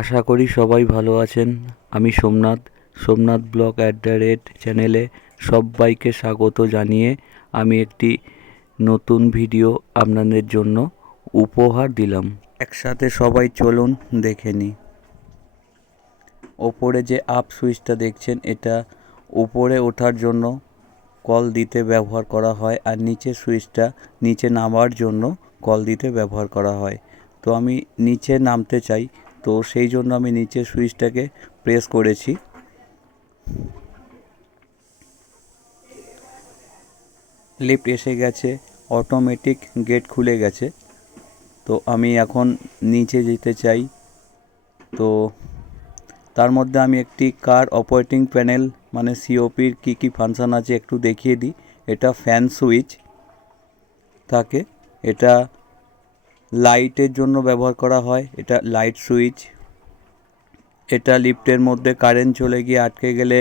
আশা করি সবাই ভালো আছেন। আমি সোমনাথ ব্লগ চ্যানেলে সবাইকে স্বাগত জানিয়ে আমি একটি নতুন ভিডিও আপনাদের জন্য উপহার দিলাম। একসাথে সবাই চলুন দেখে নিই। ওপরে যে আপ সুইচটা দেখছেন, এটা উপরে ওঠার জন্য কল দিতে ব্যবহার করা হয়, আর নিচের সুইচটা নিচে নামার জন্য কল দিতে ব্যবহার করা হয়। তো আমি নিচে নামতে চাই, তো সেই জন্য আমি নিচের সুইচটাকে প্রেস করেছি। লিফট এসে গেছে, অটোমেটিক গেট খুলে গেছে। তো আমি এখন নিচে যেতে চাই। তো তার মধ্যে আমি একটি কার অপারেটিং প্যানেল মানে সিওপির কী ফাংশান আছে একটু দেখিয়ে দিই। এটা ফ্যান সুইচ থাকে, এটা লাইটের জন্য ব্যবহার করা হয়, এটা লাইট সুইচ। এটা লিফটের মধ্যে কারেন্ট চলে গিয়ে আটকে গেলে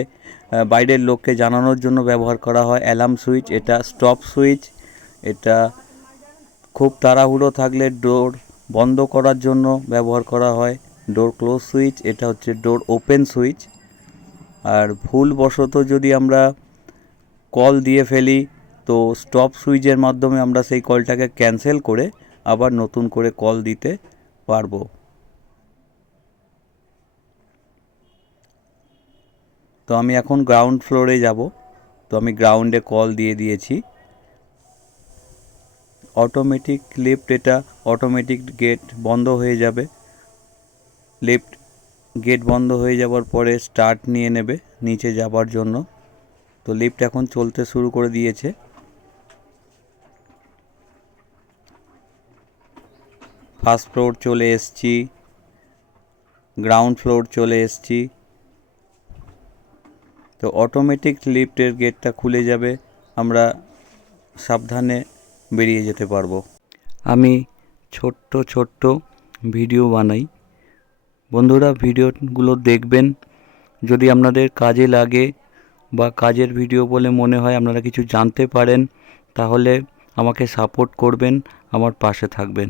বাইরের লোককে জানানোর জন্য ব্যবহার করা হয়। অ্যালার্ম সুইচ, এটা স্টপ সুইচ। এটা খুব তাড়াহুড়ো থাকলে ডোর বন্ধ করার জন্য ব্যবহার করা হয়। ডোর ক্লোজ সুইচ, এটা হচ্ছে ডোর ওপেন সুইচ। আর ভুলবশত যদি আমরা কল দিয়ে ফেলি, তো স্টপ সুইচের মাধ্যমে আমরা সেই কলটাকে ক্যান্সেল করে আবার নতুন করে কল দিতে পারবো। তো আমি এখন গ্রাউন্ড ফ্লোরে যাব। তো আমি গ্রাউন্ডে কল দিয়ে দিয়েছি। অটোমেটিক লিফট, এটা অটোমেটিক গেট বন্ধ হয়ে যাবে। লিফট গেট বন্ধ হয়ে যাওয়ার পরে স্টার্ট নিয়ে নেবে নিচে যাবার জন্য। তো লিফট এখন চলতে শুরু করে দিয়েছে। ফার্স্ট ফ্লোর চলে এসেছি, গ্রাউন্ড ফ্লোর চলে এসেছি। তো অটোমেটিক লিফটের গেটটা খুলে যাবে, আমরা সাবধানে বেরিয়ে যেতে পারবো। আমি ছোট্ট ভিডিও বানাই, বন্ধুরা ভিডিওগুলো দেখবেন। যদি আপনাদের কাজে লাগে বা কাজের ভিডিও বলে মনে হয়, আপনারা কিছু জানতে পারেন, তাহলে আমাকে সাপোর্ট করবেন, আমার পাশে থাকবেন।